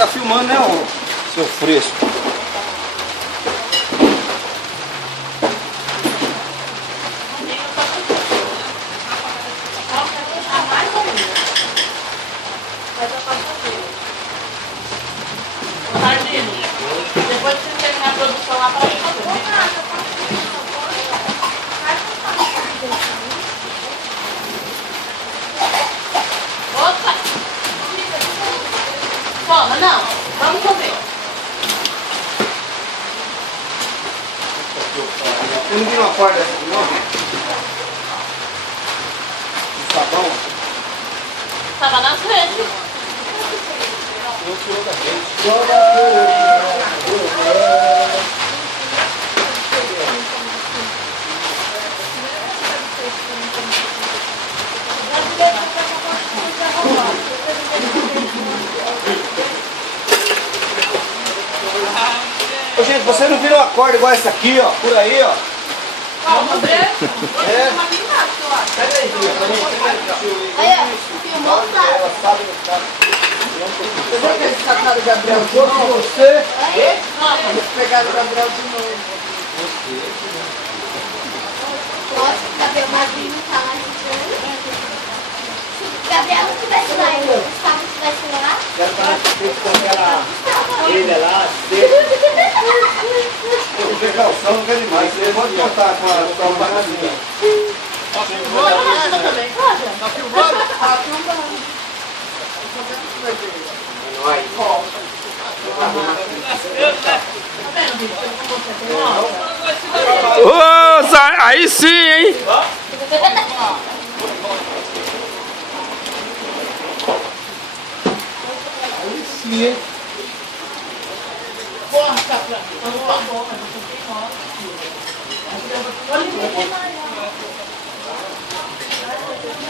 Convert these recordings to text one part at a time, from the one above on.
tá filmando, né, ô, seu fresco? Depois que você terminar a produção lá para fazer. Opa! Toma, não. Vamos comer. Eu não vi uma porta dessa de novo? De sabão? Tava na frente. Não tirou da frente. Ô, gente, você não vira uma corda igual essa aqui, ó, por aí, ó. Vamos ver. É. Pega aí, Julia, pra mim. Aí, ó. Filmou, tá? Ela sabe no caso. Você viu que eles sacaram o Gabriel de novo? Você? Eles pegaram o Gabriel de novo. Nossa, o Gabriel Madrinho tá lá no chão. Se o Gabriel não estivesse lá e o Gustavo estivesse lá. Quero falar que tem que aquela ilha lá, Vou ver calção, não quer demais. Você pode botar com a sua bagazinha. Tá filmando também, pode? Tá filmando? Tá filmando. Vai. Ô, aí sim, hein? Aí sim, hein? Porra, tá pra mim.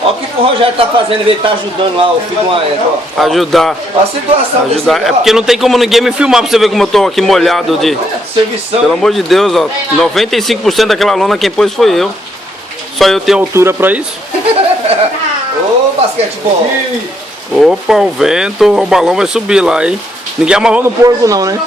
Olha o que o Rogério tá fazendo, ele tá ajudando lá o filho do Maestro, ó. Ajudar. Olha a situação Ajudar. desse, É porque não tem como ninguém me filmar pra você ver como eu tô aqui molhado de... servição. Pelo amor de Deus, ó. 95% daquela lona quem pôs foi eu. Só eu tenho altura pra isso. Ô, basquetebol. Opa, o vento, o balão vai subir lá, hein? Ninguém amarrou no porco não, né?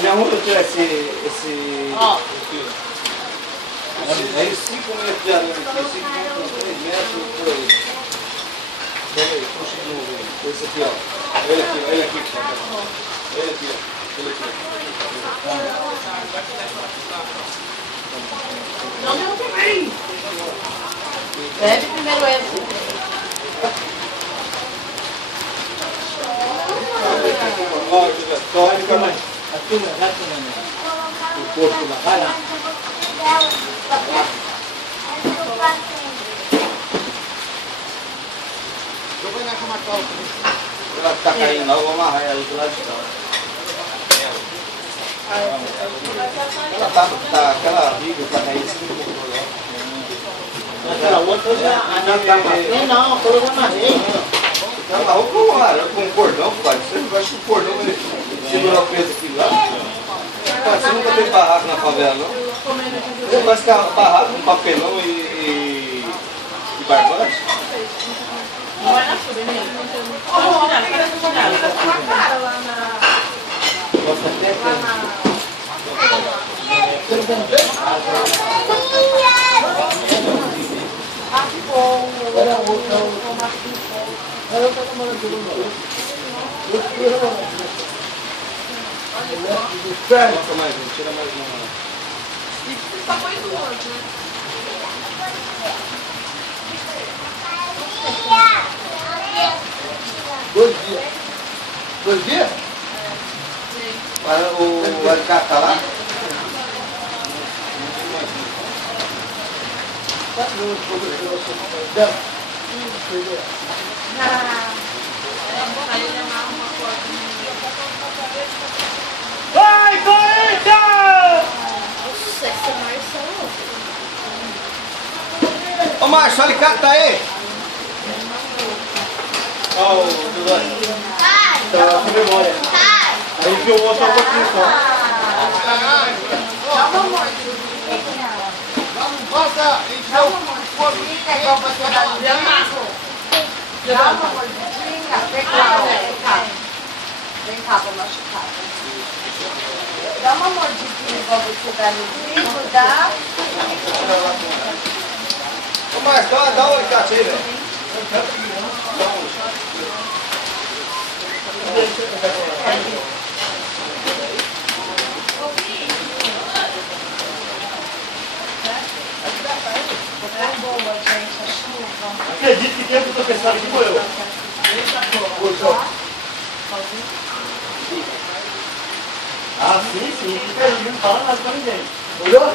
Minha onde eu tirar esse... Ó. Aí 5 metros de arame aqui, 5 metros, 3 metros, por aí. Pega aí, puxa de novo aí. Esse aqui, ó. Ele aqui, ele aqui. Ele aqui, ó. Ele aqui. Bebe primeiro esse. Ó, Julia, tome, calma aí. aqui no resto, o corpo da vai lá. Ela tá caindo lá, eu vou amarrar ela do lado de cá. Ela tá aquela viga tá caindo assim do corpo lá. Aquela outra eu já amarrei, não, eu já amarrei. Você amarrou com um cordão, pai. Você acha que o cordão vai segurar o peso aqui lá? Pai, você nunca teve barraco na favela, não? Você parece que é barraco com papelão e barbante? Não vai na chuva, hein? Coloca mais um, tira mais uma. Só foi duas, né? Dois dias? O Alicate tá lá? Vai, Corinthians! Márcio, alicate tá aí? Ó, o Dudu. Pai, Tá com memória. pai. Aí viu o outro um pouquinho só. Dá uma mordidinha. Dá uma mordidinha igual você dá no dedo. Dá uma mordidinha. Vem cá. Vem cá pra machucar. Dá uma mordidinha igual você dá no dedo, dá. Ô Márcio, dá um alicate aí, velho. Acredito que tempo do pessoal que morreu. Ah, sim, sim. Não fala nada pra ninguém. Olhou?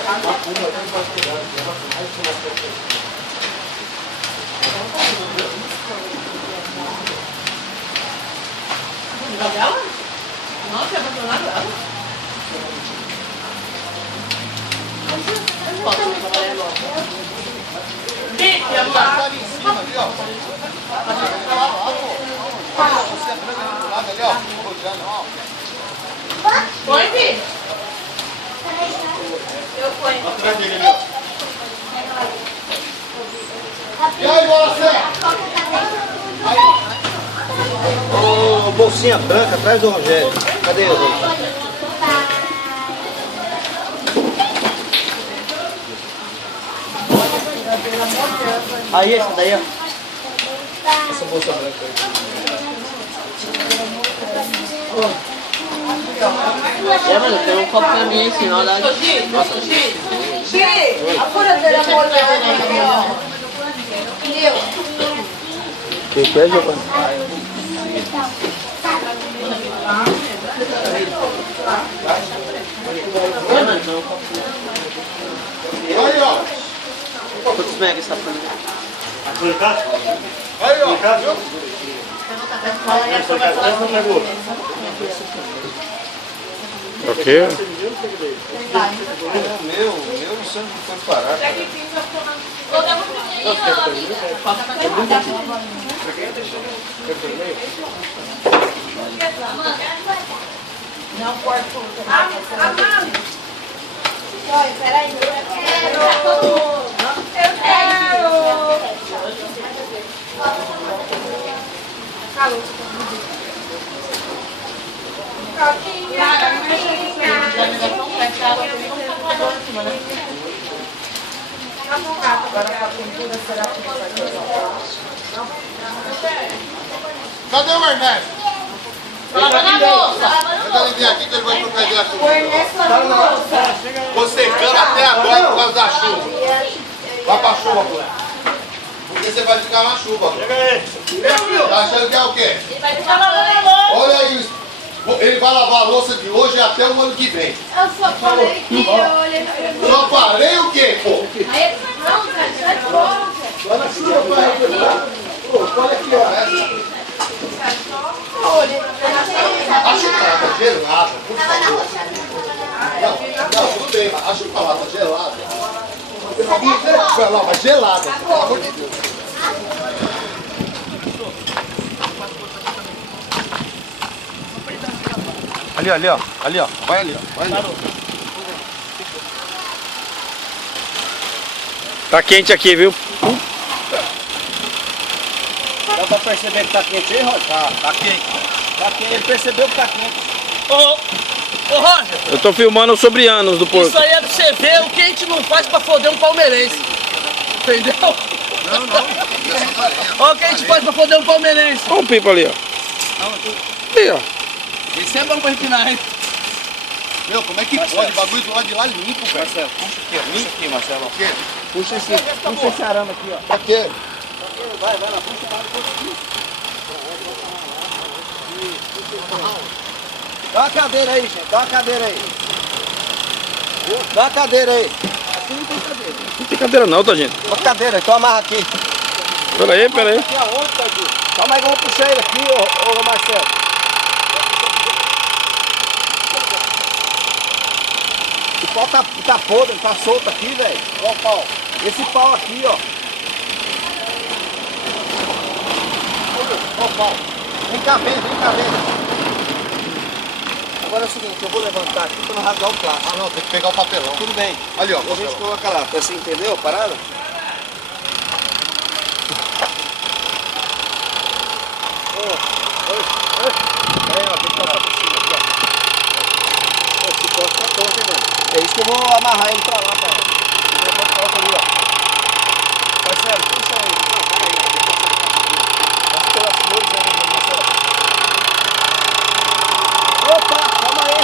Não, você abandonaram ela? Põe, Vi. Eu ponho. Atrás dele ali, ó. E aí, você? Ô, bolsinha branca atrás do Rogério. Cadê o Rogério? Aí, esse daí, ó. Essa bolsa branca aí. É, mano, tem um copo pra mim, senão dá... Gi, a furadeira molhada aqui, ó. Entendeu? Que é, Giovanni? Aí, ó. Quantos megas tá pra mim? Aí, ó. Viu? Ok. Meu não sei onde foi parar, cara. Não pode colocar. Olha, peraí. Eu quero. Calma. Cadê o Ernesto? Coloca na bolsa. Manda ele vir aqui que ele vai trocar ideia O comigo. Ernesto lá na bolsa. Tô secando até agora por causa da chuva. Vai pra chuva, pô. Porque você vai ficar na chuva. Tá achando que é o quê? Ele vai ficar lavando a louça. Olha isso. Ele vai lavar a louça de hoje até o ano que vem. Eu só falei que eu olhei no Só falei o quê, pô? Aí ele falou, não, cara, sai fora. Olha a chuva, pai. Olha aqui, ó. A chocolate gelada, por Tava na favor. roxa. Não, tudo bem, mas a chocolate gelada. Não, mas gelada, pelo amor de Deus. Ali, ali, ó. Ali, ó. Vai ali, ó. Vai ali. Tá quente aqui, viu? Dá pra perceber que tá quente aí, Roger? Tá quente. Tá quente. Ele percebeu que tá quente. Ô Roger, Eu tô filmando sobre anos do porco. isso aí é pra você ver o que a gente não faz pra foder um palmeirense. Entendeu? Não, não. Olha o que a gente faz pra foder um palmeirense. Olha o pipa ali, ó. Aí, ó. Isso é bom pra empinar, hein? Meu, como é que pode? O bagulho do lado de lá limpo, velho. Marcelo, puxa aqui, Marcelo. O quê? Puxa esse arame aqui, ó. Pra quê? Vai lá, puxa para o Dá uma cadeira aí, gente. Dá uma cadeira aí. Dá uma cadeira aí. Aqui não tem cadeira. Não tem cadeira não, tá, gente? Uma cadeira, então amarra aqui. Pera aí. Aqui aonde, Tadinho? Calma aí que eu vou puxar ele aqui, ô Marcelo. O pau tá podre, tá solto aqui, velho. Qual pau? Esse pau aqui, ó. Bom, vem cá, vem cá. Agora é o seguinte, eu vou levantar aqui para não rasgar o plástico. Ah, não, tem que pegar o papelão. Tudo bem. Ali, ó. A gente coloca lá. Você entendeu a parada? É isso que eu vou amarrar ele pra lá, cara. Depois coloca ali, ó. Marcelo, puxa aí. Não, peraí. Passa pelas flores aí, Marcelo. Opa, calma aí.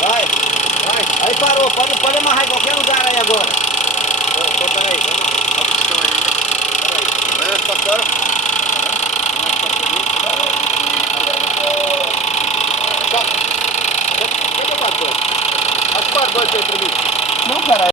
Vai. Aí parou, pode amarrar em qualquer lugar aí agora. Então peraí, vamos